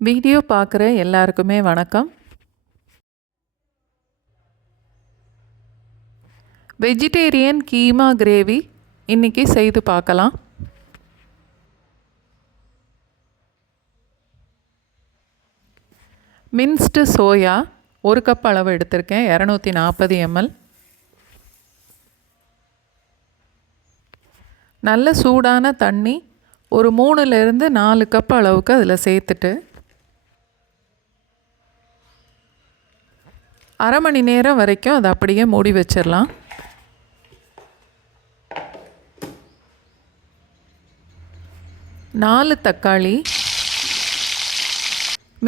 Video பார்க்குற எல்லாருக்குமே வணக்கம். வெஜிடேரியன் கீமா கிரேவி இன்றைக்கி செய்து பார்க்கலாம். மின்ஸ்டு சோயா 1 கப் அளவு எடுத்திருக்கேன், 240 ml. நல்ல சூடான தண்ணி ஒரு 3லேருந்து 4 கப் அளவுக்கு அதில் சேர்த்துட்டு அரை மணி நேரம் வரைக்கும் அதை அப்படியே மூடி வச்சிடலாம். நாலு தக்காளி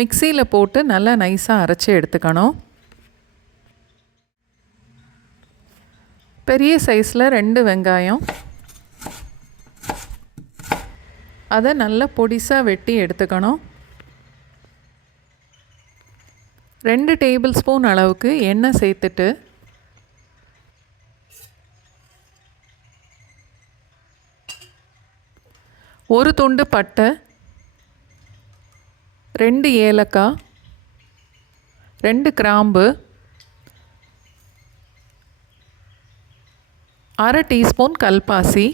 மிக்சியில் போட்டு நல்லா நைஸாக அரைச்சி எடுத்துக்கணும். பெரிய சைஸில் 2 வெங்காயம், அதை நல்லா பொடிசாக வெட்டி எடுத்துக்கணும். 2 டேபிள் ஸ்பூன் அளவுக்கு எண்ணெய் சேர்த்துட்டு ஒரு துண்டு பட்டை, 2 ஏலக்காய், 2 கிராம்பு, அரை டீஸ்பூன் கல்பாசி,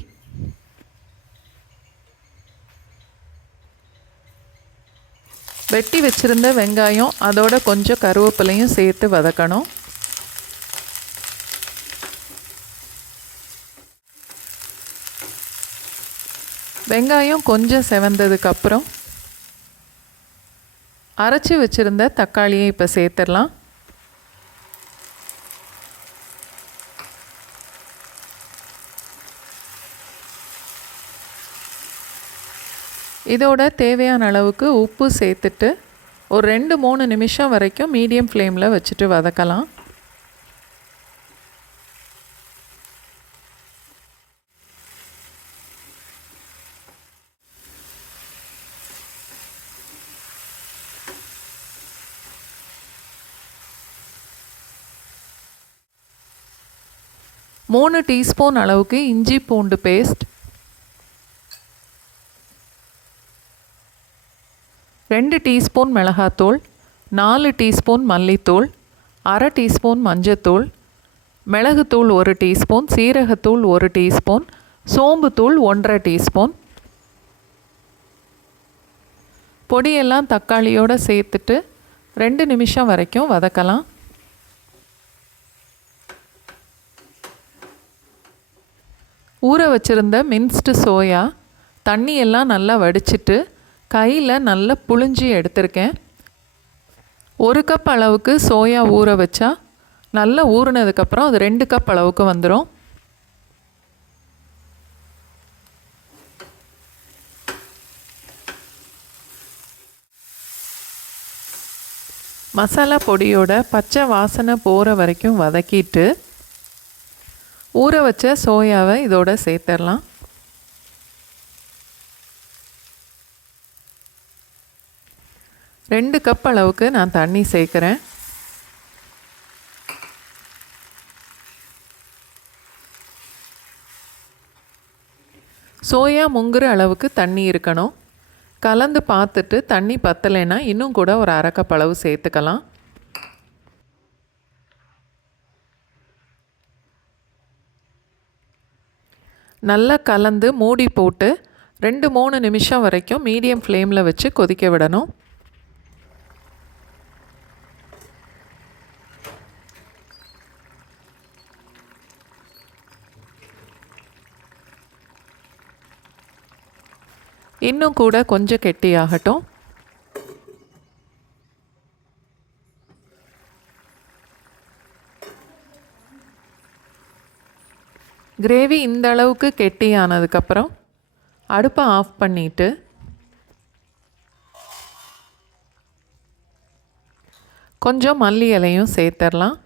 வெட்டி வச்சுருந்த வெங்காயம் அதோட கொஞ்சம் கருவேப்பிலையும் சேர்த்து வதக்கணும். வெங்காயம் கொஞ்சம் செவந்ததுக்கப்புறம் அரைச்சி வச்சுருந்த தக்காளியை இப்போ சேர்த்துடலாம். இதோட தேவையான அளவுக்கு உப்பு சேர்த்துட்டு ஒரு 2-3 நிமிஷம் வரைக்கும் மீடியம் ஃப்ளேமில் வச்சுட்டு வதக்கலாம். மூணு டீஸ்பூன் அளவுக்கு இஞ்சி பூண்டு பேஸ்ட், 2 டீஸ்பூன் மிளகாத்தூள், 4 டீஸ்பூன் மல்லித்தூள், அரை டீஸ்பூன் மஞ்சத்தூள், மிளகுத்தூள் 1 டீஸ்பூன், சீரகத்தூள் 1 டீஸ்பூன், சோம்புத்தூள் 1/2 டீஸ்பூன். பொடியெல்லாம் தக்காளியோடு சேர்த்துட்டு 2 நிமிஷம் வரைக்கும் வதக்கலாம். ஊற வச்சுருந்த மின்ஸ்டு சோயா தண்ணியெல்லாம் நல்லா வடிச்சிட்டு கையில் நல்லா புழிஞ்சி எடுத்திருக்கேன். 1 கப் அளவுக்கு சோயா ஊற வச்சா நல்லா ஊறினதுக்கப்புறம் அது 2 கப் அளவுக்கு வந்துடும். மசாலா பொடியோட பச்சை வாசனை போகிற வரைக்கும் வதக்கிட்டு ஊற வச்ச சோயாவை இதோட சேர்த்துடலாம். ரெண்டு கப் அளவுக்கு நான் தண்ணி சேர்க்குறேன். சோயா முங்குற அளவுக்கு தண்ணி இருக்கணும். கலந்து பார்த்துட்டு தண்ணி பத்தலைன்னா இன்னும் கூட ஒரு அரை கப் அளவு சேர்த்துக்கலாம். நல்லா கலந்து மூடி போட்டு 2-3 நிமிஷம் வரைக்கும் மீடியம் ஃப்ளேமில் வச்சு கொதிக்க விடணும். இன்னும் கூட கொஞ்சம் கெட்டியாகட்டும். கிரேவி இந்த அளவுக்கு கெட்டியானதுக்கப்புறம் அடுப்பை ஆஃப் பண்ணிவிட்டு கொஞ்சம் மல்லி இலையும் சேர்த்துடலாம்.